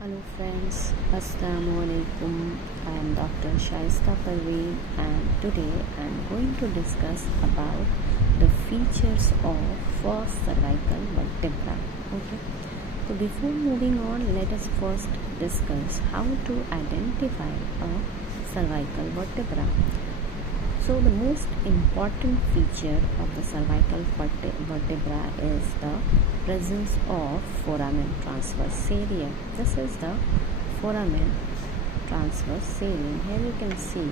Hello friends, Assalamu alaikum. I am Dr. Shaista Parveen and today I am going to discuss about the features of first cervical vertebra. Okay. So before moving on, let us first discuss how to identify a cervical vertebra. So the most important feature of the cervical vertebra is the presence of foramen transversalia. This is the foramen transversalia. Here you can see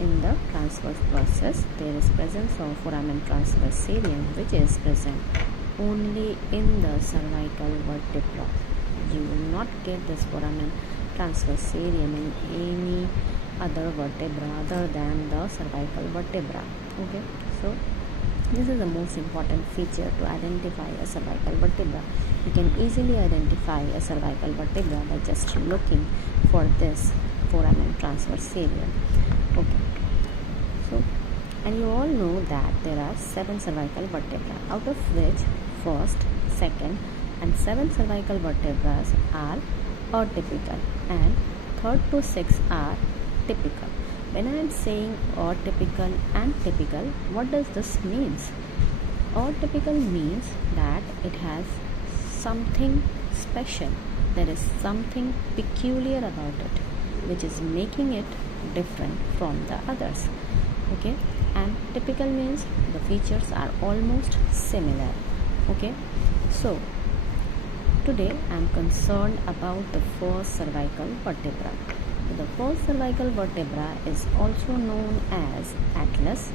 in the transverse process there is presence of foramen transversalia, which is present only in the cervical vertebra. You will not get this foramen transversalia in any other vertebra other than the cervical vertebra. Okay, so this is the most important feature to identify a cervical vertebra. You can easily identify a cervical vertebra by just looking for this foramen transversalia. Okay, so and you all know that there are 7 cervical vertebrae, out of which first, second and 7th cervical vertebrae are atypical and 3rd to 6th are typical. When I am saying atypical and typical, what does this means? Atypical means that it has something special. There is something peculiar about it, which is making it different from the others. Okay, and typical means the features are almost similar. Okay, so today I am concerned about the first cervical vertebra. The first cervical vertebra is also known as atlas.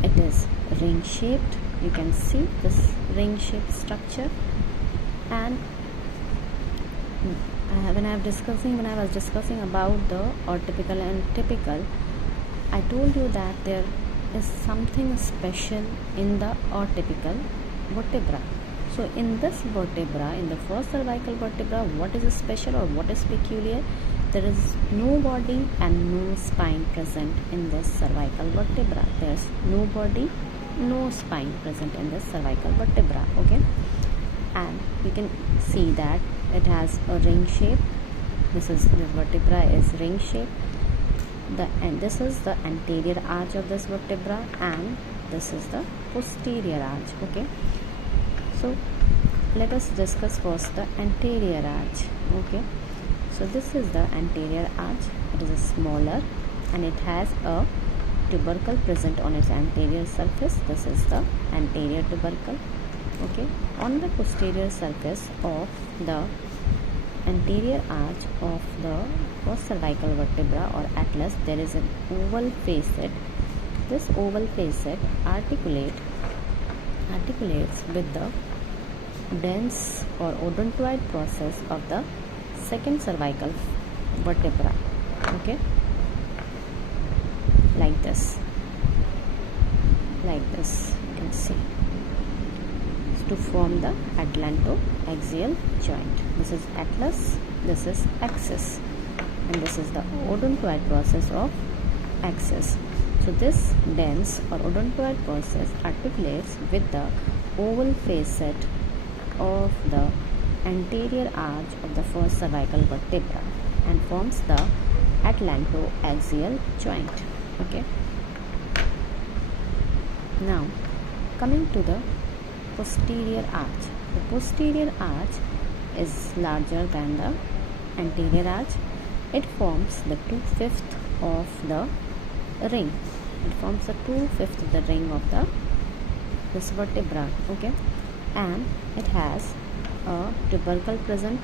It is ring shaped. You can see this ring shaped structure, and when I was discussing about the atypical and typical, I told you that there is something special in the atypical vertebra. So in this vertebra, in the first cervical vertebra, what is special or what is peculiar? There is no body and no spine present in this cervical vertebra. There is no body, no spine present in this cervical vertebra. Okay, and you can see that it has a ring shape. This vertebra is ring shape. And this is the anterior arch of this vertebra, and this is the posterior arch. Okay, so let us discuss first the anterior arch. Okay, so this is the anterior arch. It is smaller and it has a tubercle present on its anterior surface. This is the anterior tubercle. Okay, on the posterior surface of the anterior arch of the first cervical vertebra or atlas, there is an oval facet. This oval facet articulates with the dense or odontoid process of the second cervical vertebra. Okay, like this you can see, to form the atlantoaxial joint. This is atlas, this is axis, and this is the odontoid process of axis. So this dense or odontoid process articulates with the oval facet of the anterior arch of the first cervical vertebra and forms the atlantoaxial joint. Okay, now coming to the posterior arch. The posterior arch is larger than the anterior arch. It forms the 2/5 of the ring. It forms the 2/5 of the ring of this vertebra. Okay, and it has a tubercle present.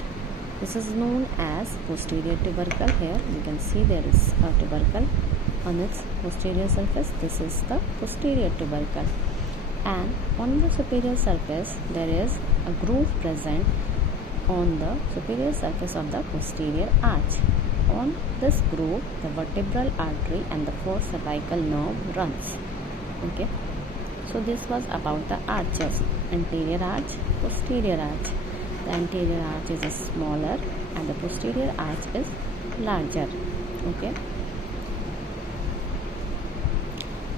This is known as posterior tubercle. Here you can see there is a tubercle on its posterior surface. This is the posterior tubercle, and on the superior surface there is a groove present on the superior surface of the posterior arch. On this groove, the vertebral artery and the first cervical nerve runs. Okay, so this was about the arches: anterior arch, posterior arch. The anterior arch is smaller and the posterior arch is larger. Okay,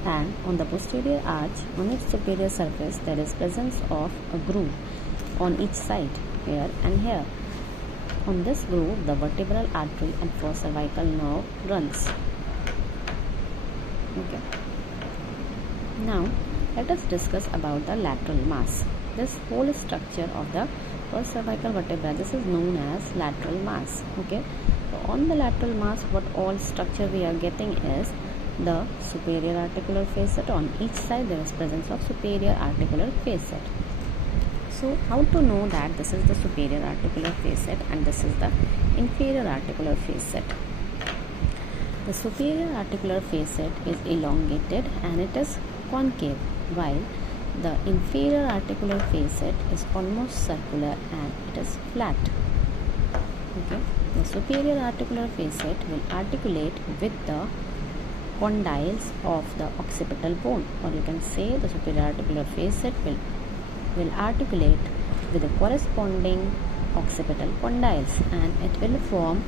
and on the posterior arch, on its superior surface, there is presence of a groove on each side, here and here. On this groove, the vertebral artery and first cervical nerve runs. Okay. Now, let us discuss about the lateral mass. This whole structure of the first cervical vertebra, this is known as lateral mass. Okay. So on the lateral mass, what all structure we are getting is the superior articular facet. On each side there is presence of superior articular facet. So how to know that this is the superior articular facet and this is the inferior articular facet? The superior articular facet is elongated and it is concave, while the inferior articular facet is almost circular and it is flat. Okay. The superior articular facet will articulate with the condyles of the occipital bone, or you can say the superior articular facet will articulate with the corresponding occipital condyles and it will form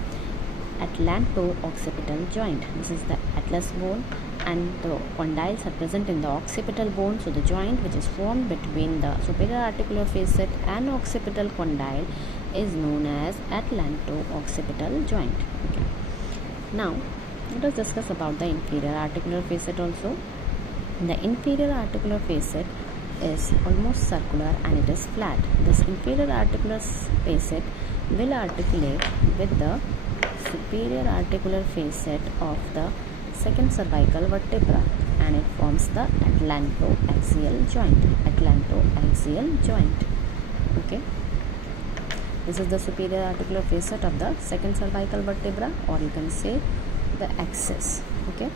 atlanto-occipital joint. This is the atlas bone and the condyles are present in the occipital bone. So the joint which is formed between the superior articular facet and occipital condyle is known as atlanto-occipital joint. Okay. Now let us discuss about the inferior articular facet also. The inferior articular facet is almost circular and it is flat. This inferior articular facet will articulate with the superior articular facet of the second cervical vertebra and it forms the atlanto-axial joint. Atlanto-axial joint. Okay. This is the superior articular facet of the second cervical vertebra, or you can say the axis. Okay.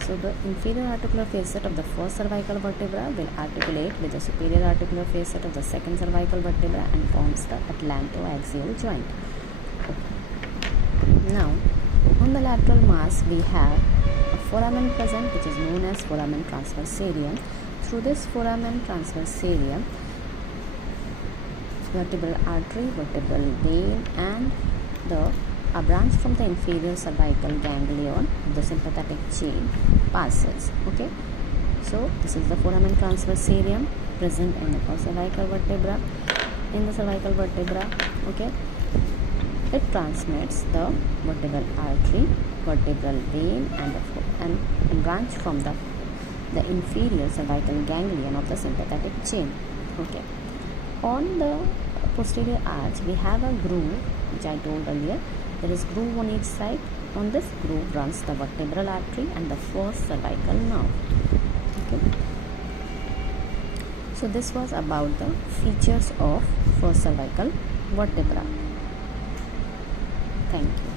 So the inferior articular facet of the first cervical vertebra will articulate with the superior articular facet of the second cervical vertebra and forms the atlanto-axial joint. Now, on the lateral mass, we have a foramen present which is known as foramen transversarium. Through this foramen transversarium, vertebral artery, vertebral vein and a branch from the inferior cervical ganglion of the sympathetic chain passes. Okay. So this is the foramen transversarium present in the first cervical vertebra. In the cervical vertebra, okay, it transmits the vertebral artery, vertebral vein and branch from the inferior cervical ganglion of the sympathetic chain. Okay. On the posterior arch, we have a groove which I told earlier. There is groove on each side. On this groove runs the vertebral artery and the first cervical nerve. Okay. So this was about the features of first cervical vertebra. Thank you.